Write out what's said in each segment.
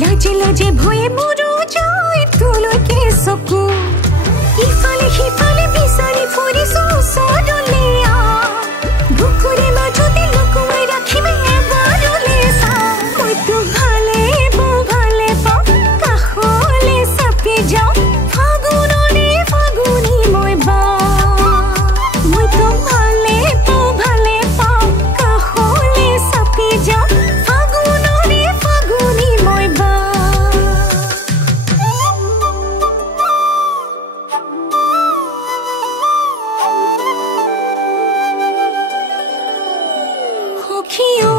लाजे लाजे भये मोरो जाय तुलके सकू इफाले हिफाले बिसारी फुरी सोडलिया बुकुरे माझते लुकुवाई राखिबे एबारले सा মই তো ভালে পা কাহলে সাপি যাও ফাগুনরে ফাগুনি মই বা মই তো ভালে পা কাহলে সাপি যাও ফাগুনরে ফাগুনি মই বা সখিও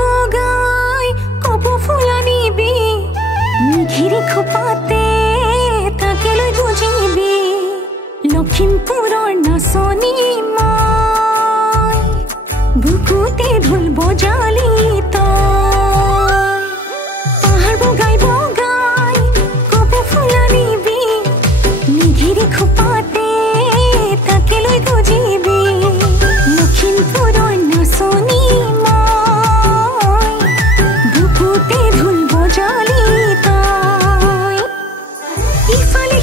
বগাই কপো ফুলানি বি নিঘিৰি খোপাতে তাকে লৈ বুজিবি লখিমপুৰৰ নাচনি মই বুকুতে ঢোল বজালি তই পাহাৰ বগাই কপো ফুলানি বি নিঘিৰি খোপাতে তাকে লৈ বুজিবি লখিমপুৰৰ নাচনি ইফালে